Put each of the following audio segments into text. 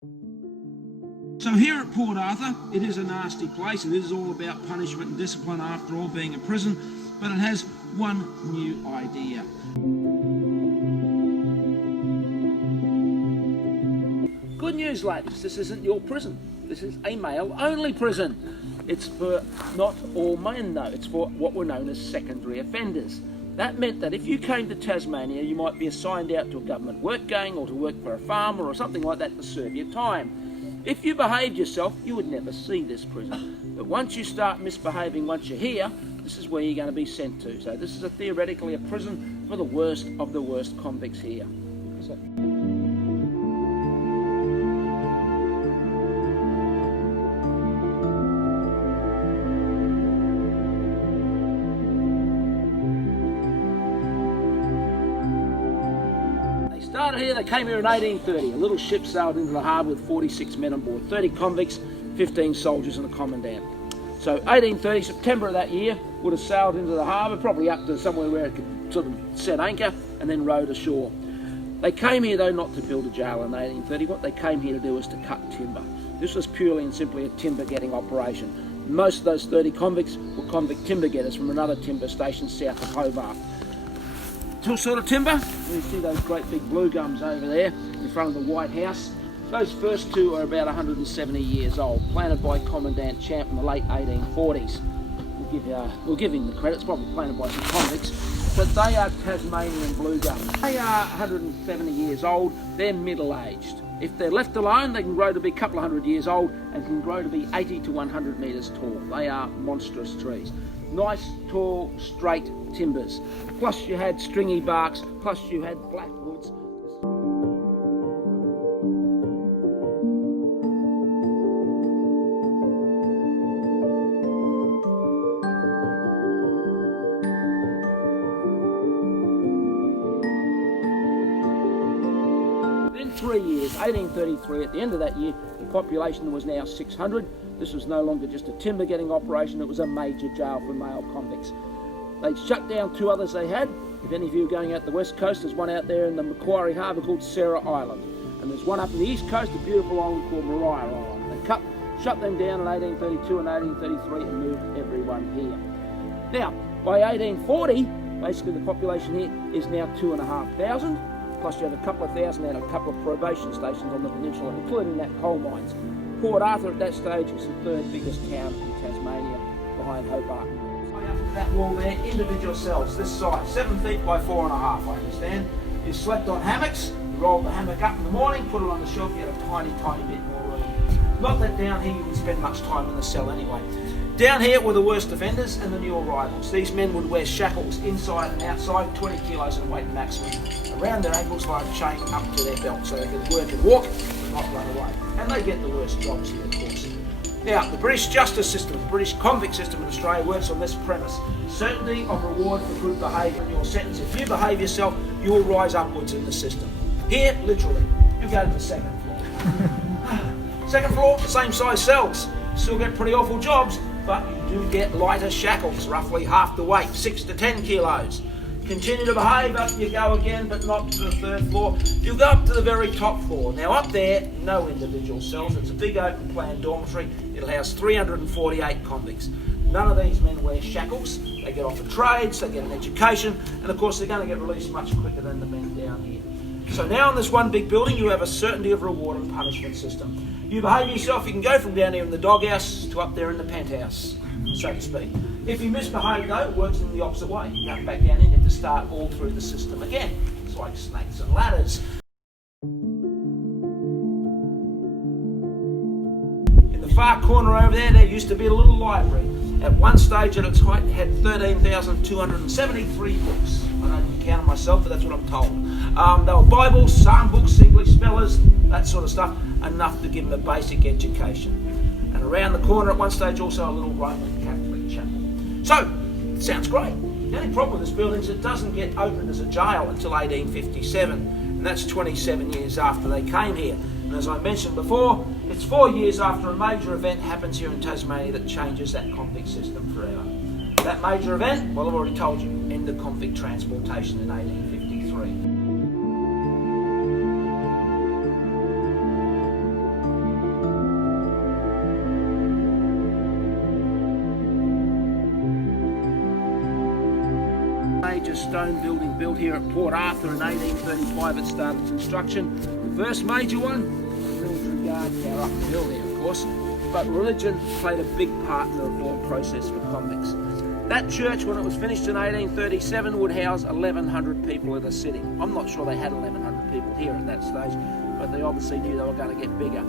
So here at Port Arthur, it is a nasty place. It is all about punishment and discipline after all, being a prison, but it has one new idea. Good news, ladies, this isn't your prison. This is a male-only prison. It's for not all men, though. It's for what were known as secondary offenders. That meant that if you came to Tasmania, you might be assigned out to a government work gang or to work for a farmer or something like that to serve your time. If you behaved yourself, you would never see this prison. But once you start misbehaving, once you're here, this is where you're going to be sent to. So this is theoretically a prison for the worst of the worst convicts here. Started here, they came here in 1830. A little ship sailed into the harbour with 46 men on board, 30 convicts, 15 soldiers and a commandant. So 1830, September of that year, would have sailed into the harbour, probably up to somewhere where it could sort of set anchor, and then rowed ashore. They came here though not to build a jail in 1830. What they came here to do was to cut timber. This was purely and simply a timber getting operation. Most of those 30 convicts were convict timber getters from another timber station south of Hobart. What sort of timber? You see those great big blue gums over there in front of the White House. Those first two are about 170 years old, planted by Commandant Champ in the late 1840s. We'll give him the credit, it's probably planted by some convicts, but they are Tasmanian blue gums. They are 170 years old, they're middle-aged. If they're left alone, they can grow to be a couple of hundred years old and can grow to be 80 to 100 metres tall. They are monstrous trees. Nice, tall, straight timbers. Plus you had stringy barks, plus you had blackwoods. In 3 years, 1833, at the end of that year, the population was now 600. This was no longer just a timber getting operation, it was a major jail for male convicts. They shut down two others they had. If any of you are going out the west coast, there's one out there in the Macquarie Harbour called Sarah Island. And there's one up in the east coast, a beautiful island called Maria Island. They shut them down in 1832 and 1833 and moved everyone here. Now, by 1840, basically the population here is now 2,500. Plus you have a couple of thousand and a couple of probation stations on the peninsula, including that coal mines. Port Arthur at that stage was the third biggest town in Tasmania, behind Hobart. After that wall there, individual cells, this size, 7 feet by 4.5, I understand. You slept on hammocks, you rolled the hammock up in the morning, put it on the shelf, you had a tiny bit more room. Not that down here you would spend much time in the cell anyway. Down here were the worst offenders and the new arrivals. These men would wear shackles inside and outside, 20 kilos in weight maximum, around their ankles like a chain up to their belt so they could work and walk but not run away. And they get the worst jobs here, of course. Now, the British justice system, the British convict system in Australia works on this premise. Certainty of reward for good behaviour in your sentence. If you behave yourself, you will rise upwards in the system. Here, literally, you go to the second floor. Second floor, same size cells. Still get pretty awful jobs, but you do get lighter shackles, roughly half the weight, 6 to 10 kilos. Continue to behave, up you go again, but not to the third floor. You go up to the very top floor. Now up there, no individual cells. It's a big open plan dormitory. It'll house 348 convicts. None of these men wear shackles. They get offered trades, they get an education, and of course they're going to get released much quicker than the men down here. So now in this one big building, you have a certainty of reward and punishment system. You behave yourself, you can go from down here in the doghouse to up there in the penthouse, so to speak. If you misbehave though, it works in the opposite way. You come back down and you have to start all through the system again. It's like snakes and ladders. In the far corner over there used to be a little library. At one stage at its height, it had 13,273 books. I don't count them myself, but that's what I'm told. They were Bibles, psalm books, English spellers, that sort of stuff, enough to give them a basic education. And around the corner at one stage also a little Roman Catholic chapel. So, it sounds great. The only problem with this building is it doesn't get opened as a jail until 1857, and that's 27 years after they came here. And as I mentioned before, it's 4 years after a major event happens here in Tasmania that changes that convict system forever. That major event, well, I've already told you, ended convict transportation in 1853. major stone building built here at Port Arthur in 1835. It started construction. The first major one, the military guard tower up the hill there, of course. But religion played a big part in the reform process for convicts. That church, when it was finished in 1837, would house 1,100 people at a sitting. I'm not sure they had 1,100 people here at that stage, but they obviously knew they were going to get bigger.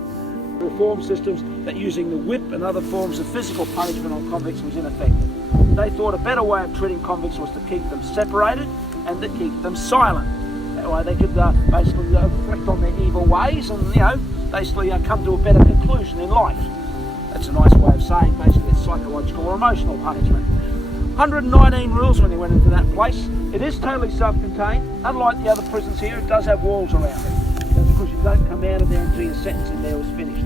Reform systems that using the whip and other forms of physical punishment on convicts was ineffective. They thought a better way of treating convicts was to keep them separated and to keep them silent. That way they could basically reflect on their evil ways and, basically come to a better conclusion in life. That's a nice way of saying basically it's psychological or emotional punishment. 119 rules when he went into that place. It is totally self-contained. Unlike the other prisons here, it does have walls around it. That's because you don't come out of there until your sentence in there was finished.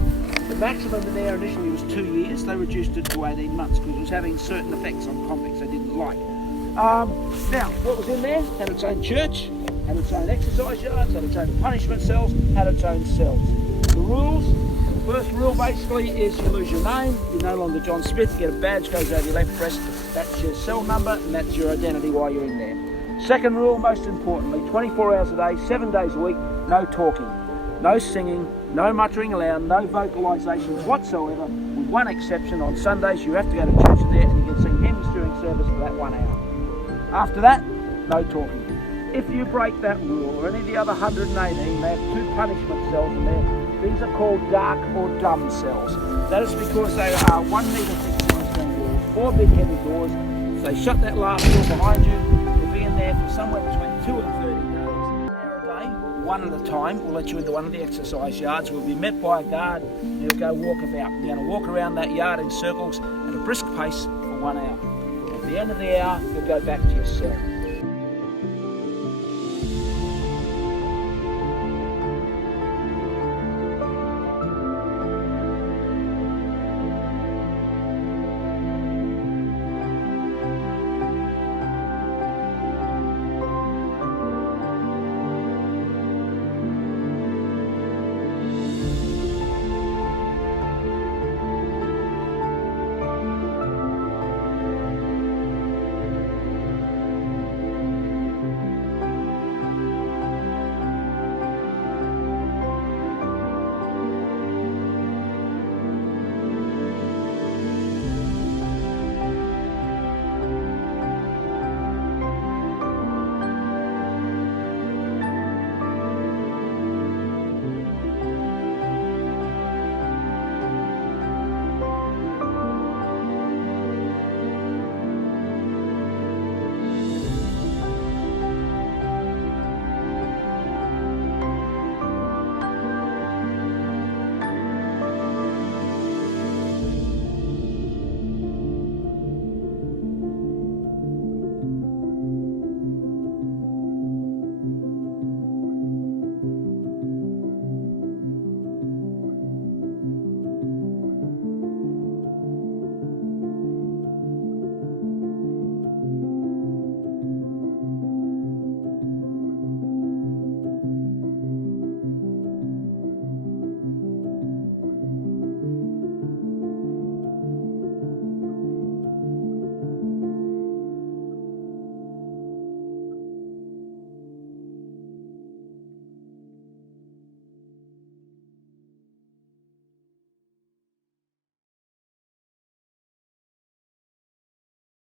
The maximum in there initially was 2 years. They reduced it to 18 months because it was having certain effects on convicts they didn't like. Now, what was in there? Had its own church, had its own exercise yards, had its own punishment cells, had its own cells. The rules, the first rule basically is you lose your name, you're no longer John Smith, you get a badge, goes over your left breast, that's your cell number and that's your identity while you're in there. Second rule, most importantly, 24 hours a day, 7 days a week, no talking, no singing, no muttering aloud, no vocalisations whatsoever, with one exception. On Sundays you have to go to church in there and you can sing hymns during service for that 1 hour. After that, no talking. If you break that rule or any of the other 118, they have 2 punishment cells in there. These are called dark or dumb cells. That is because they are 1 metre thick limestone walls, 4 big heavy doors. If they shut that last door behind you, you'll be in there for somewhere between 2 and 30 days. An hour a day, one at a time. We'll let you into one of the exercise yards. We'll be met by a guard and you'll go walk about. You're going to walk around that yard in circles at a brisk pace for 1 hour. At the end of the hour, you'll go back to your cell.